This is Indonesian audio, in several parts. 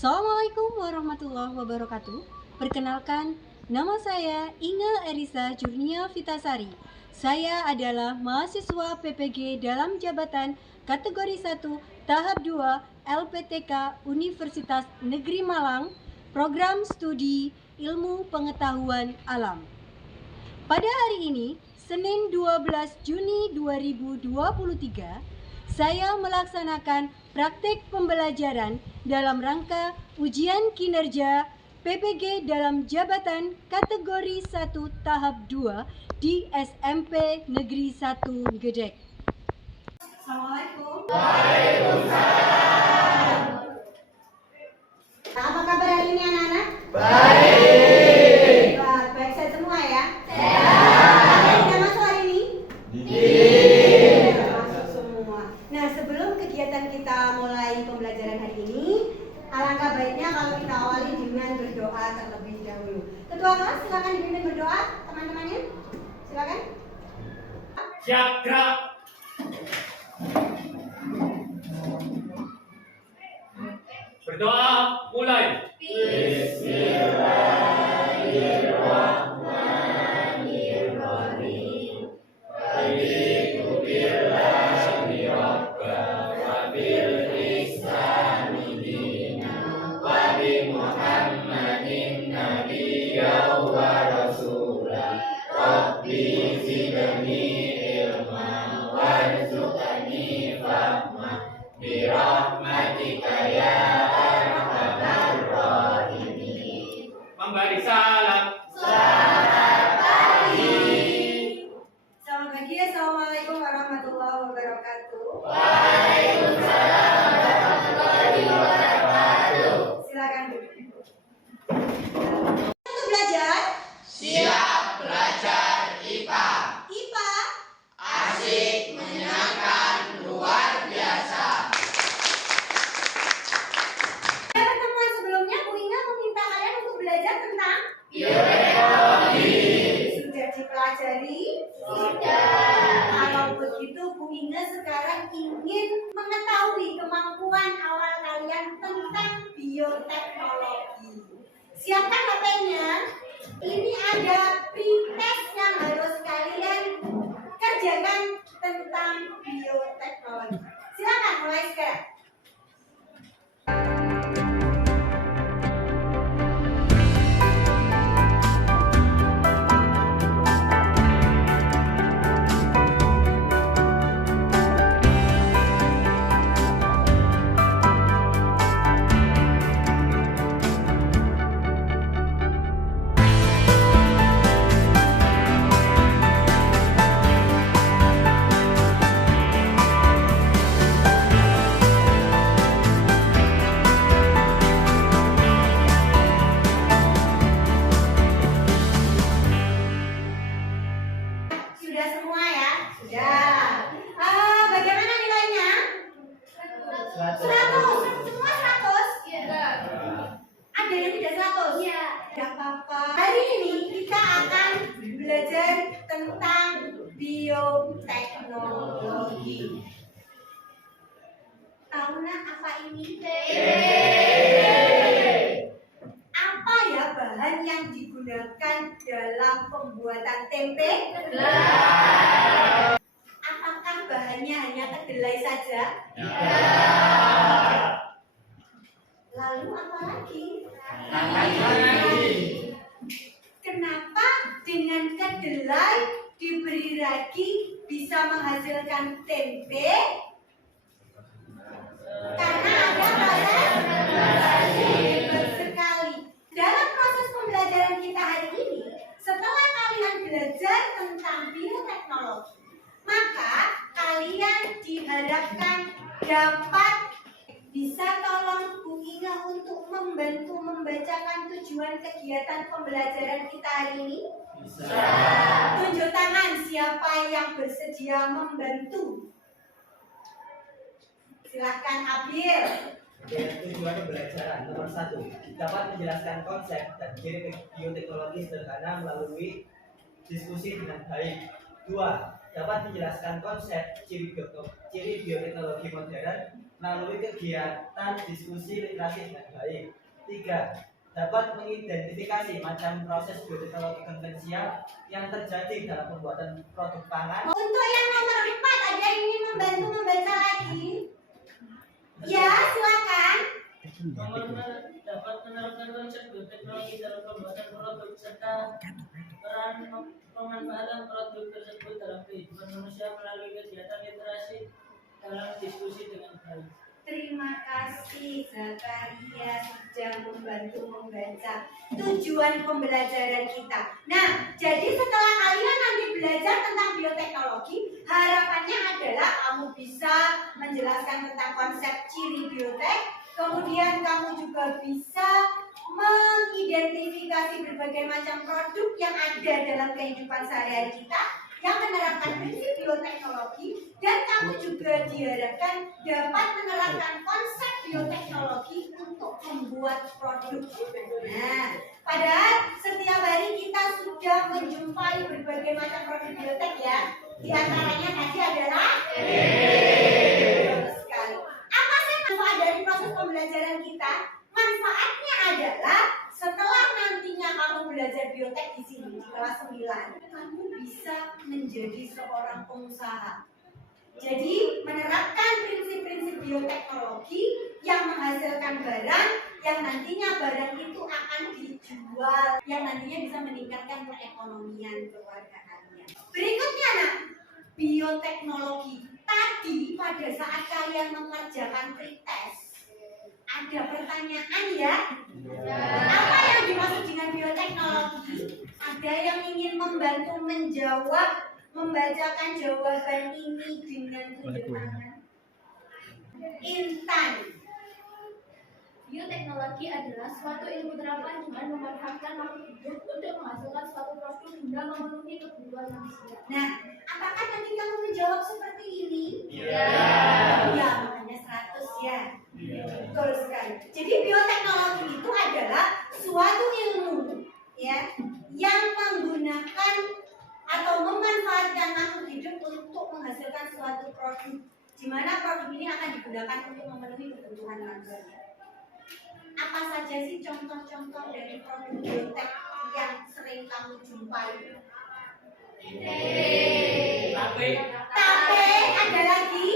Assalamualaikum warahmatullahi wabarakatuh. Perkenalkan, nama saya Inge Erisa Jurnia Vitasari. Saya adalah mahasiswa PPG dalam jabatan kategori 1 tahap 2 LPTK Universitas Negeri Malang, program studi Ilmu Pengetahuan Alam. Pada hari ini, Senin 12 Juni 2023, saya melaksanakan praktek pembelajaran dalam rangka ujian kinerja PPG dalam jabatan kategori 1 tahap 2 di SMP Negeri 1 Gedek. Assalamualaikum. Waalaikumsalam. Apa kabar hari ini anak-anak? Baik. Baik saya semua ya? Sehat. Sudah masuk hari ini? Di. Masuk semua. Nah, sebelum kegiatan kita mulai pembelajaran hari ini, alangkah baiknya kalau kita awali dengan berdoa terlebih dahulu. Ketua kelas silakan dipimpin berdoa teman-temannya. Silakan. Siap, gerak. Berdoa, mulai. Bismillahirrahmanirrahim. Raditu billahi rabban wa bil islami dinan wa bi Muhammadin nabiyyan wa rasulan. Rabbi zidni ilman warzuqni fahman bi rahmatika ya arhamar rahimin. Memberi salam. Selamat pagi. Selamat pagi. Assalamualaikum warahmatullahi wabarakatuh. Waalaikumsalam warahmatullahi wabarakatuh. Silakan. Untuk belajar Siap belajar IPA. IPA. Asik, menyenangkan, luar biasa. Pada pertemuan sebelumnya, Bu Inga meminta kalian untuk belajar tentang Bioteknologi. Sudah dipelajari? Sudah. Kalau begitu, Bu Inga sekarang ingin mengetahui kemampuan awal kalian tentang bioteknologi. Siapkan HP-nya. Ini ada pretest yang harus kalian kerjakan tentang bioteknologi. Silakan mulai sekarang. Sudah semua ya? Sudah. Bagaimana nilainya? 100. Semua 100? Ada yang tidak 100? Iya. Tidak apa-apa. Hari ini kita akan belajar tentang bioteknologi. Tahu nak apa ini? Apa ya bahan yang digunakan dalam pembuatan tempe? Apakah bahannya hanya kedelai saja? Lalu apa lagi? Kenapa dengan kedelai diberi ragi bisa menghasilkan tempe? Karena ada bahan hebat sekali. Dalam proses pembelajaran kita hari ini, setelah kalian belajar tentang bioteknologi, maka kalian diharapkan dapat bisa tolong Bu Inga untuk membantu membacakan tujuan kegiatan pembelajaran kita hari ini? Bisa. Tunjuk tangan siapa yang bersedia membantu. Silahkan Abil. Tujuan pembelajaran nomor 1, dapat menjelaskan konsep dan ciri bioteknologi sederhana melalui diskusi dengan baik. 2, dapat menjelaskan konsep ciri bioteknologi modern melalui kegiatan diskusi literasi dengan baik. 3. Dapat mengidentifikasi macam proses bioteknologi konvensional yang terjadi dalam pembuatan produk pangan. Untuk yang nomor 4, ada yang ingin membantu membaca lagi? Ya, silakan. Nomor 4, dapat menerapkan konsep bioteknologi dalam pembuatan produk serta peran pemanfaatan produk tersebut dalam kehidupan manusia melalui kegiatan literasi dalam diskusi dengan baik. Terima kasih Zakaria sudah membantu membaca tujuan pembelajaran kita. Nah, jadi setelah kalian nanti belajar tentang bioteknologi, harapannya adalah kamu bisa menjelaskan tentang konsep ciri biotek, kemudian kamu juga bisa mengidentifikasi berbagai macam produk yang ada dalam kehidupan sehari-hari kita yang menerapkan prinsip bioteknologi, dan kamu juga diharapkan dapat menerapkan konsep bioteknologi untuk membuat produk. Nah, padahal setiap hari kita sudah menjumpai berbagai macam produk biotek ya. Di antaranya tadi adalah betul sekali. Apa sih manfaat dari proses pembelajaran kita? Manfaatnya adalah setelah nantinya kamu belajar biotek di sini di kelas 9, kamu bisa menjadi seorang pengusaha. Jadi menerapkan prinsip-prinsip bioteknologi yang menghasilkan barang yang nantinya barang itu akan dijual, yang nantinya bisa meningkatkan perekonomian keluarga kalian. Berikutnya nak, bioteknologi. Tadi pada saat kalian mengerjakan pretest, ada pertanyaan ya? Apa yang dimaksud dengan bioteknologi? Ada yang ingin membantu menjawab, membacakan jawaban ini dengan tunjuk tangan? Intan. Bioteknologi adalah suatu ilmu terapan dengan memanfaatkan makhluk hidup untuk menghasilkan suatu produk hingga memenuhi kebutuhan manusia. Nah, apakah nanti kamu menjawab seperti ini? Iya. Ya, makanya 100 ya. Betul sekali. Jadi bioteknologi itu adalah suatu ilmu ya yang menggunakan atau memanfaatkan makhluk hidup untuk menghasilkan suatu produk, di mana produk ini akan digunakan untuk memenuhi kebutuhan manusia. Apa saja sih contoh-contoh dari produk biotek yang sering kamu jumpai? Tape, ada lagi?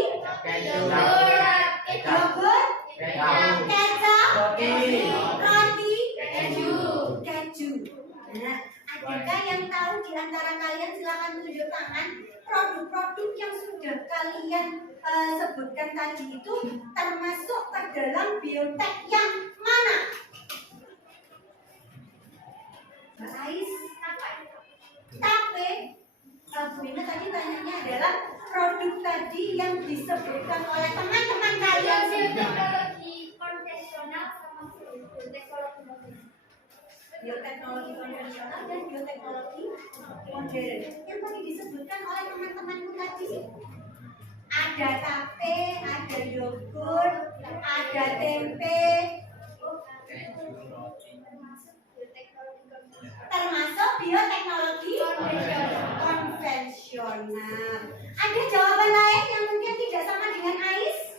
Yogurt, kecap, roti, keju. Nah, adakah yang tahu di antara kalian, silakan tunjuk tangan, produk-produk yang sudah kalian sebutkan tadi itu termasuk ke dalam biotek yang mana? Mbak Ais, tape. Bu Ina tadi tanyanya adalah produk tadi yang disebutkan oleh teman-teman kalian. Bioteknologi konvensional sama bioteknologi modern. Bioteknologi konvensional dan bioteknologi modern. Yang tadi disebutkan oleh teman-temanku tadi, ada tape, ada yogurt, ada tempe, termasuk bioteknologi konvensional. Ada jawaban lain yang mungkin tidak sama dengan Ais?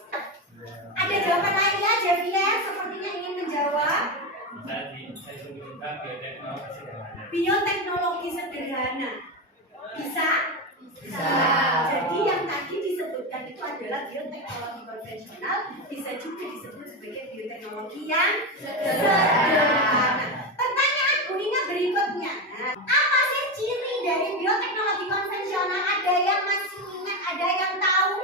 Ada jawaban lain ya, Javier? Sepertinya ingin menjawab. Bioteknologi sederhana. Bisa? Bisa. Jadi yang tadi disebutkan itu adalah bioteknologi konvensional, bisa juga disebut sebagai bioteknologi yang sederhana. Pertanyaan Bu Ina berikutnya. Apa sih ciri dari bioteknologi konvensional? Ada yang masih ingat? Ada yang tahu?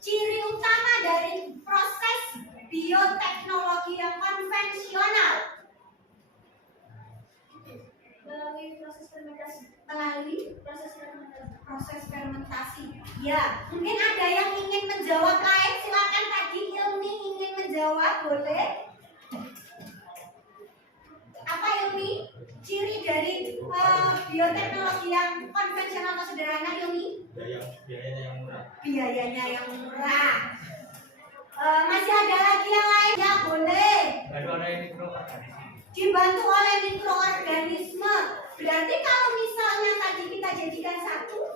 Ciri utama dari proses bioteknologi yang konvensional? Melalui proses fermentasi. Melalui Proses fermentasi. Ya, mungkin ada yang ingin menjawab lain. Silakan, tadi Ilmi ingin menjawab, boleh? Apa Ilmi? Ciri dari bioteknologi yang konvensional atau sederhana, Ilmi? Biayanya yang murah. Biayanya yang murah. Masih ada lagi yang lain? Ya, boleh. Dibantu oleh mikroorganisme. Berarti kalau misalnya tadi kita jadikan satu,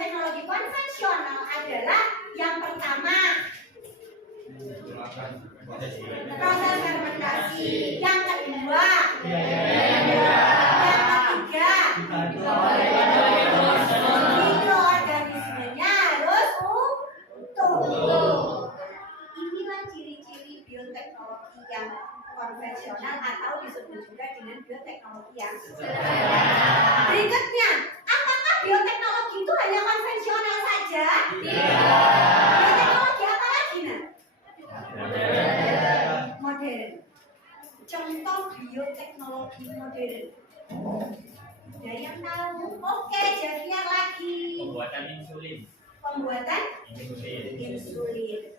bioteknologi konvensional adalah yang pertama proses fermentasi, yang kedua, yang ketiga, mikroorganismenya harus utuh. Inilah ciri-ciri bioteknologi yang konvensional atau disebut juga dengan bioteknologi yang sederhana. Berikutnya, apakah bioteknologi itu hanya konvensional saja? Bioteknologi apa lagi, Nak? Modern. Contoh bioteknologi modern. Ada yang tahu? Oke, Javier lagi. Pembuatan insulin. Pembuatan Insulin. insulin.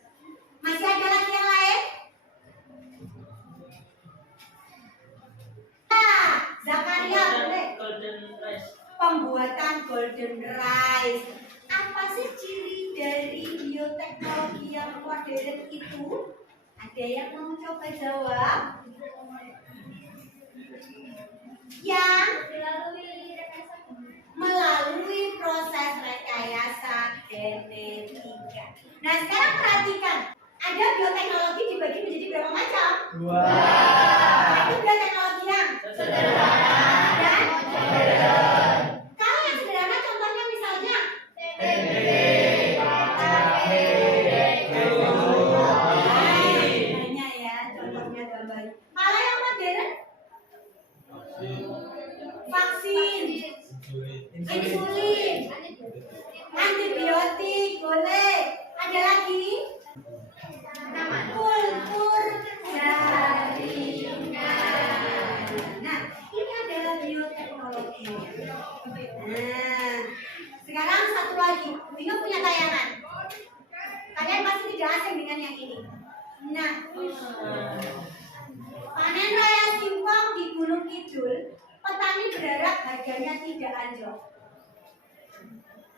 Masih ada lagi yang lain? Nah, Zakaria boleh. Golden rice. Pembuatan golden rice. Apa sih ciri dari bioteknologi yang modern itu? Ada yang mau coba jawab? Yang melalui proses rekayasa genetika. Nah, sekarang perhatikan. Ada bioteknologi dibagi menjadi berapa macam? Dua. Itu bioteknologi yang Sederhana. dan kalau yang sederhana contohnya misalnya banyak ya contohnya gambar. Kalau yang modern vaksin, insulin, antibiotik boleh. Ada lagi kultur jaringan. Nah, ini adalah bioteknologi. Nah, sekarang satu lagi. Bino punya tayangan. Kalian pasti tidak asing dengan yang ini. Nah, panen raya singkong di Gunung Kidul, petani berharap harganya tidak anjlok.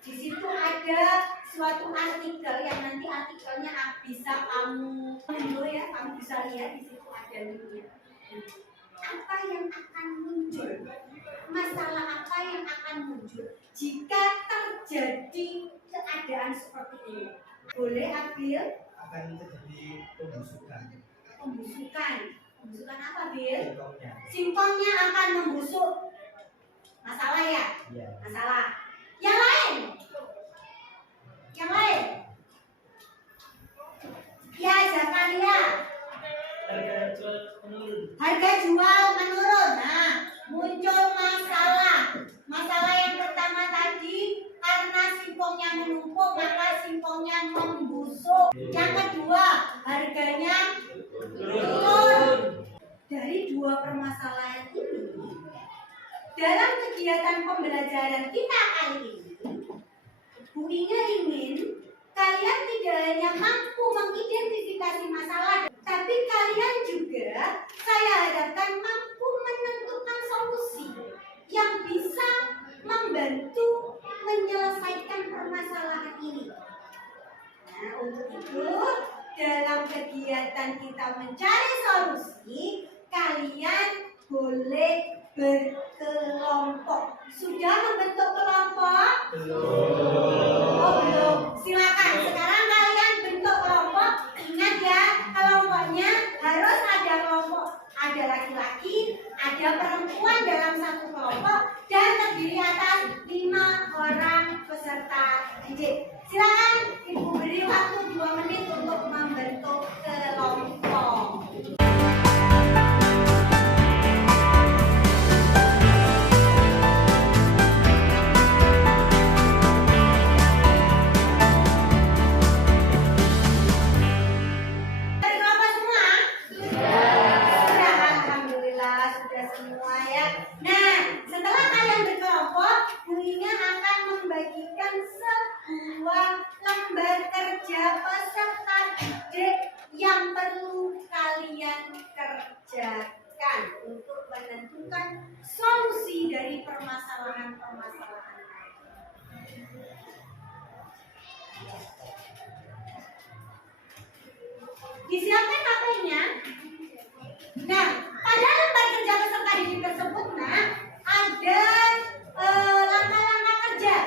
Di situ ada suatu artikel yang nanti artikelnya bisa kamu unduh ya, kamu bisa lihat di situ ada linknya. Apa yang akan muncul? Masalah apa yang akan muncul jika terjadi keadaan seperti ini? Boleh Abil? Akan terjadi pembusukan. Pembusukan. Pembusukan apa, Bil? Singkongnya. Singkongnya akan membusuk. Masalah ya? Iya. Masalah. Yang lain? Yang lain? Ya, Zakaria. Harga jual menurun. Harga jual menurun. Nah, muncul masalah. Masalah yang pertama tadi karena singkongnya menumpuk maka singkongnya membusuk. Yang kedua, harganya turun. Dari dua permasalahan ini, dalam kegiatan pembelajaran kita kali ini, Bu Inge ingin kalian tidak hanya mampu mengidentifikasi masalah, tapi kalian juga saya harapkan mampu menentukan solusi yang bisa membantu menyelesaikan permasalahan ini. Nah, untuk itu dalam kegiatan kita mencari solusi, kalian boleh berkelompok. Sudah membentuk kelompok? Oh, belum. Silakan. Sekarang kalian bentuk kelompok. Ingat ya, kelompoknya harus ada kelompok. Ada laki-laki, ada perempuan dalam satu kelompok dan terdiri atas 5 orang peserta didik. Silakan Ibu beri waktu 2 menit untuk membentuk kelompok. Untuk menentukan solusi dari permasalahan-permasalahan. Disiapkan HP-nya. Nah, pada lembar kerja peserta didik tersebut, nah, ada langkah-langkah kerja.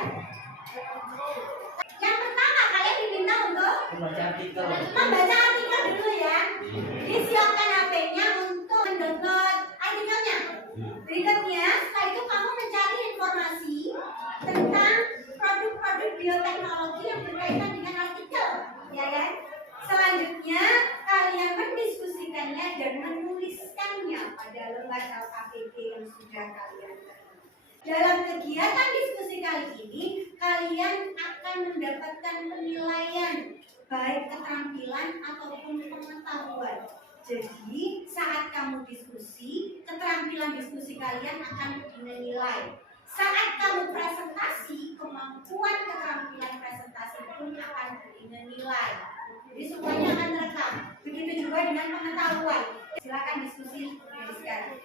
membaca artikel. Membaca artikel dulu ya. Jadi siapkan HP-nya untuk mendownload artikelnya. Berikutnya, setelah itu kamu mencari informasi tentang produk-produk bioteknologi yang berkaitan dengan artikel, ya kan? Selanjutnya, kalian mendiskusikannya dan menuliskannya pada lembar LKPD yang sudah kalian terima. Dalam kegiatan diskusi kali ini, kalian akan mendapatkan penilaian baik keterampilan ataupun pengetahuan. Jadi, saat kamu diskusi, keterampilan diskusi kalian akan dinilai. Saat kamu presentasi, kemampuan keterampilan presentasi pun akan dinilai. Jadi semuanya akan terekam. Begitu juga dengan pengetahuan. Silakan diskusi dari sekarang.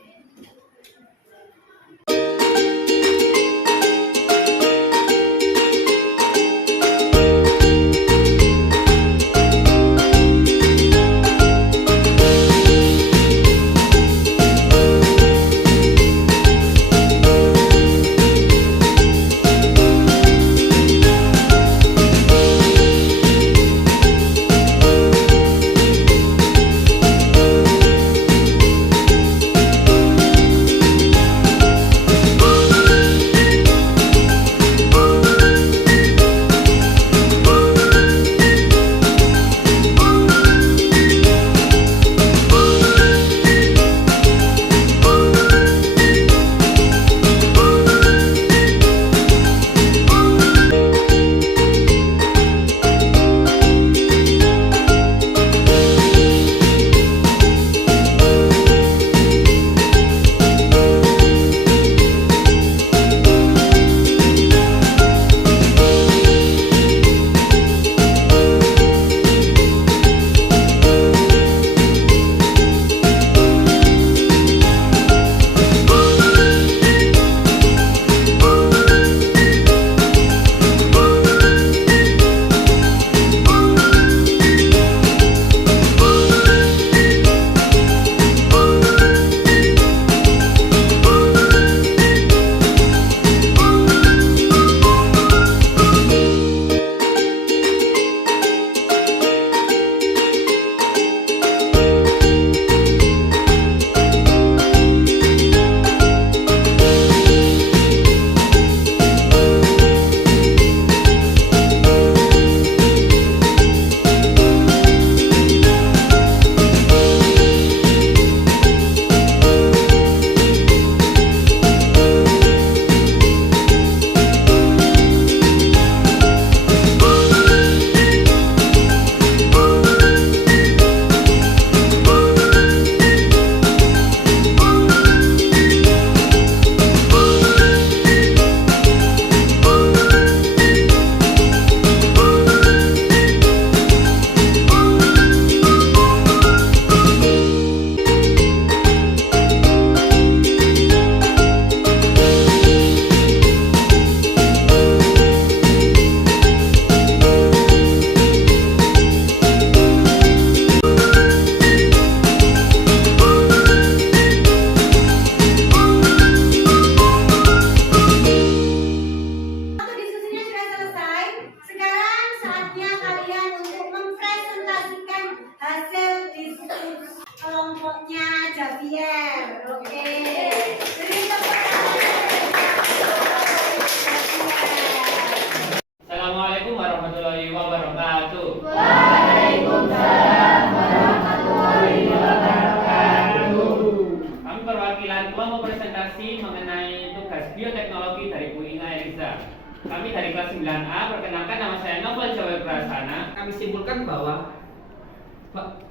Bioteknologi dari Bu Inga Elisa. Kami dari kelas 9A, perkenalkan nama saya Novel Jower Prasana. Kami simpulkan bahwa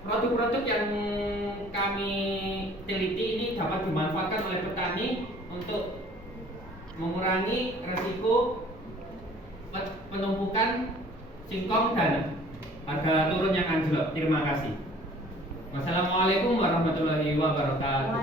produk-produk yang kami teliti ini dapat dimanfaatkan oleh petani untuk mengurangi resiko penumpukan singkong dan harga turun yang anjlok. Terima kasih. Wassalamualaikum warahmatullahi wabarakatuh.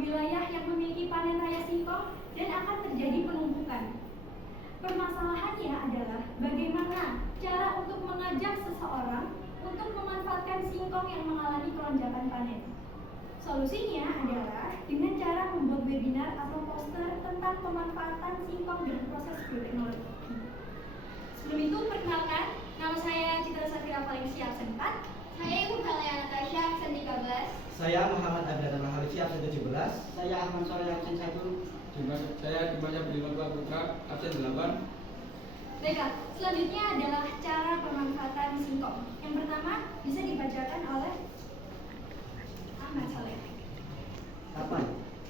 wilayah yang memiliki panen raya singkong dan akan terjadi penumpukan. Permasalahannya adalah bagaimana cara untuk mengajak seseorang untuk memanfaatkan singkong yang mengalami kelonjakan panen. Solusinya adalah dengan cara membuat webinar atau poster tentang pemanfaatan singkong dan proses bioteknologi. Sebelum itu, perkenalkan, nama saya Citra Satria Valencia absen 4. Saya Ibu Helena Natasha absen 13. Saya Muhammad Abraham Mahariji absen 17. Saya Ahmad Soleh absen 1. Saya Dimasya Beliman Putra absen 8. Baiklah, selanjutnya adalah cara pemanfaatan singkong. Yang pertama bisa dibacakan oleh Ahmad Soleh.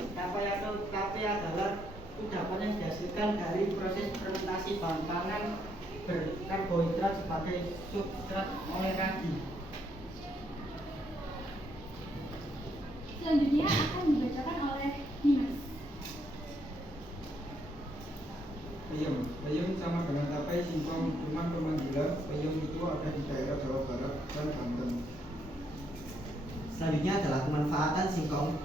Kapai atau kape adalah kudapan yang dihasilkan dari proses fermentasi bahan pangan berkarbohidrat sebagai substrat oleh ragi. Selanjutnya akan dibacakan oleh Dimas. Peyem sama dengan kapai singkong, cuman pemanggilan peyem itu ada di daerah Jawa Barat dan Banten. Selanjutnya adalah pemanfaatan singkong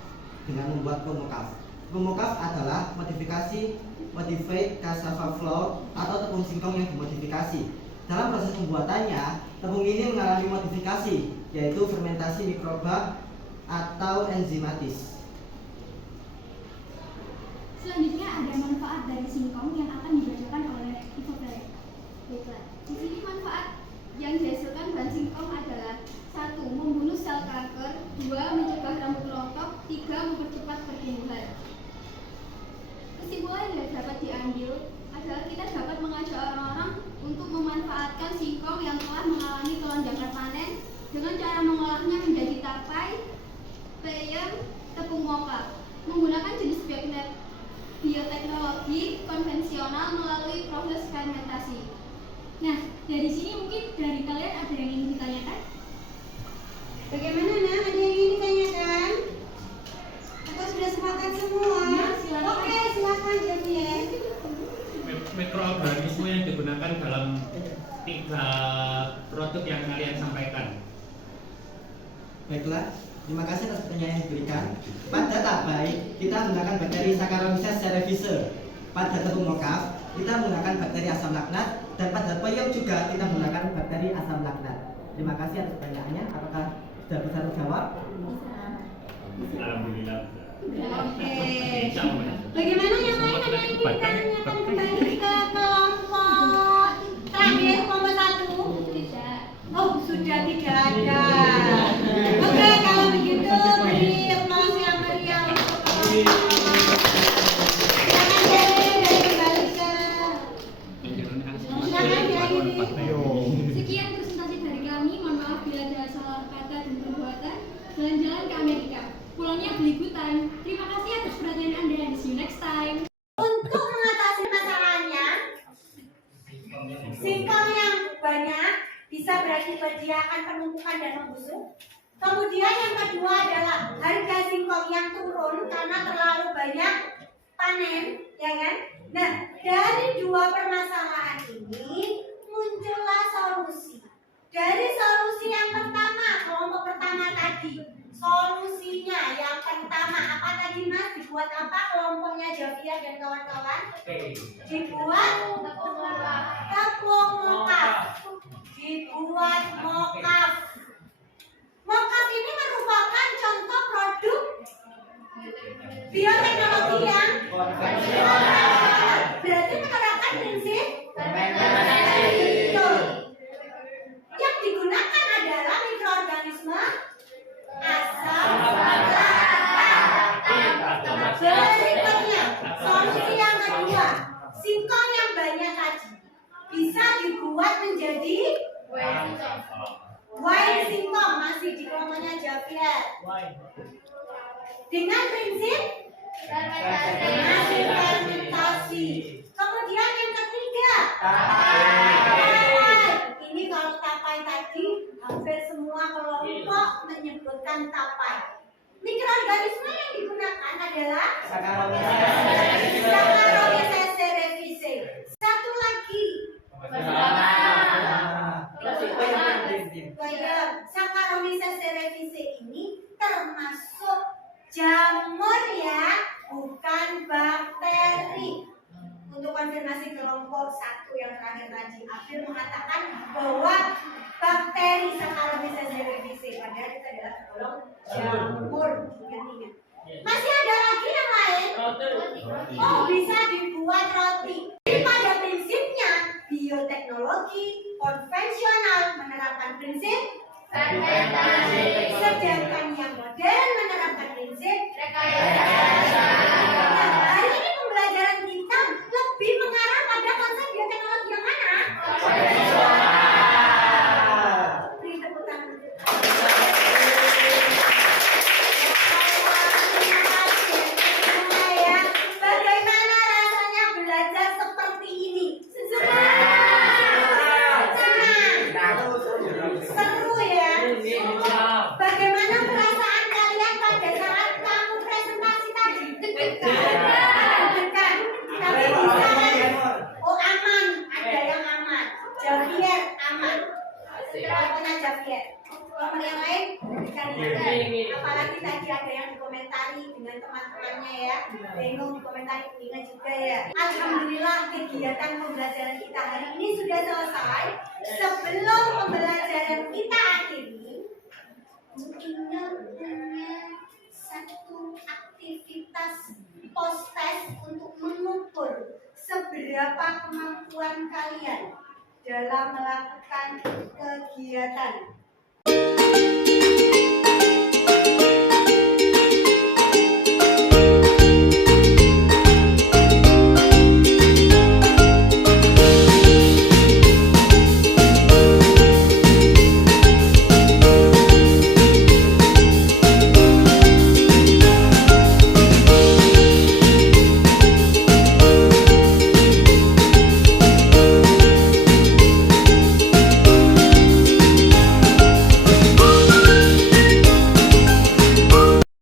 dengan membuat pemokaf. Pemokaf adalah modifikasi modified cassava flour atau tepung singkong yang dimodifikasi. Dalam proses pembuatannya, tepung ini mengalami modifikasi, yaitu fermentasi mikroba atau enzimatis. Selanjutnya ada manfaat dari singkong yang akan dibacakan oleh Ibu Felix. Baiklah, di sini manfaat yang dihasilkan bahan singkong adalah 1. Membunuh sel kanker, 2. Mencegah rambut rontok, 3. Mempercepat pertumbuhan. Kesimpulan yang dapat diambil adalah kita dapat mengajak orang-orang untuk memanfaatkan singkong yang telah mengalami kelonjakan panen dengan cara mengolahnya menjadi tapai, peyem, tepung moka, menggunakan jenis bioteknologi konvensional melalui proses fermentasi. Nah, dari sini mungkin dari kalian ada yang ingin ditanyakan? Bagaimana Nak? Ada yang ingin ditanyakan? Atau sudah sepakat semua? Ya, silakan. Oke, silakan Javier. Mikroorganisme yang digunakan dalam 3 produk yang kalian sampaikan. Baiklah, terima kasih atas pertanyaan yang diberikan. Pada tapai, kita menggunakan bakteri Saccharomyces cerevisiae. Pada tepung mokaf, kita menggunakan bakteri asam laknat. Dan pada peyem juga kita menggunakan bakteri asam laknat. Terima kasih atas pertanyaannya. Apakah sudah bisa terjawab? Alhamdulillah. Oke. Bagaimana yang lain? Ada yang ingin ditanyakan kembali ke kelompok terakhir, kelompok 1? Tidak. Oh, sudah tidak ada. Oke, kalau begitu beri aplaus yang meriah untuk kelompok. Silakan dari kembali ke. Silakan diakhiri. Sekian presentasi dari kami. Mohon maaf bila ada salah kata dan perbuatan. Jalan-jalan ke Amerika. Pulangnya beli hutan. Terima kasih atas perhatian Anda and see you next time. Untuk mengatasi masalahnya, singkong yang banyak bisa berakibat dia akan penumpukan dan membusuk. Kemudian yang kedua adalah harga singkong yang turun karena terlalu banyak panen, ya kan? Nah, dari 2 permasalahan ini muncullah solusi. Dari solusi yang pertama, kelompok pertama tadi, solusinya yang pertama apa tadi Mas? Dibuat apa kelompoknya Javier dan kawan-kawan? Dibuat tepung mokaf. Dibuat mokaf. Mokaf ini merupakan contoh produk bioteknologi yang konvensional. Berarti menerapkan prinsip betul. Yang digunakan adalah mikroorganisme asam laktat. Berikutnya, solusi yang kedua, singkong yang banyak tadi bisa dibuat menjadi wine singkong, masih di kelompoknya Javier. Dengan prinsip fermentasi. Kemudian yang ketiga, tapai. Ini kalau tapai tadi hampir semua kelompok menyebutkan tapai. Mikroorganisme yang digunakan adalah Saccharomyces cerevisiae. Satu lagi, Saccharomyces cerevisiae ini termasuk jamur ya. masih kelompok 1 yang terakhir tadi. April mengatakan bahwa bakteri Saccharomyces cerevisiae, padahal itu adalah tergolong jamur. Ingat-ingat. Masih ada lagi yang lain? Oh, bisa dibuat roti. Pada prinsipnya, bioteknologi konvensional menerapkan prinsip fermentasi, sedangkan yang modern menerapkan prinsip rekayasa. Nah, hari ini pembelajaran kita lebih mengarah pada konsep bioteknologi yang mana? Beri tepuk tangan. Bagaimana rasanya belajar seperti ini? Seru ya? Bagaimana perasaan kalian pada saat kamu presentasi tadi? Deg-degan. Tapi bisa kan? Oh, aman. Ada yang aman. Javier aman. Pokoknya Javier. Kalau yang lain, apalagi tadi ada yang dikomentari dengan teman-temannya ya. Bingung dikomentari Inga juga ya. Alhamdulillah kegiatan pembelajaran kita hari ini sudah selesai. Sebelum pembelajaran kita akhiri, Inga punya satu aktivitas post-test untuk mengukur seberapa kemampuan kalian dalam melakukan kegiatan.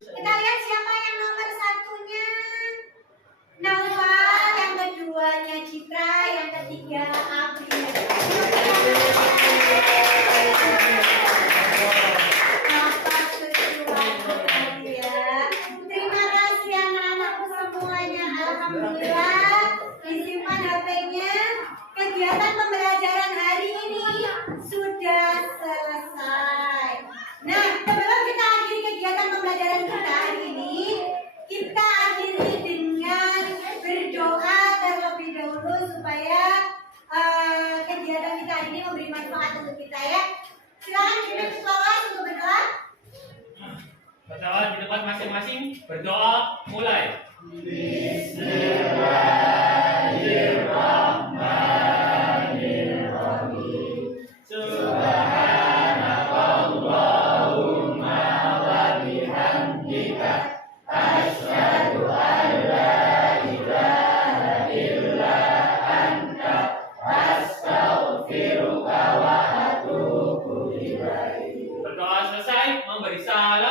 Kita lihat siapa yang nomor satunya. Naufal, yang keduanya Citra, yang ketiga April. Atas keseruan ya. Terima kasih anak-anakku semuanya. Alhamdulillah disimpan HP-nya. Kegiatan pembelajaran hari ini sudah selesai. Nah, sebelum kita akhiri kegiatan pembelajaran kita hari ini, kita akhiri dengan berdoa terlebih dahulu supaya kegiatan kita hari ini memberi manfaat untuk kita ya. Silakan dipimpin kelas untuk berdoa. Berdoa di tempat masing-masing. Berdoa mulai. Berdoa selesai, memberi salam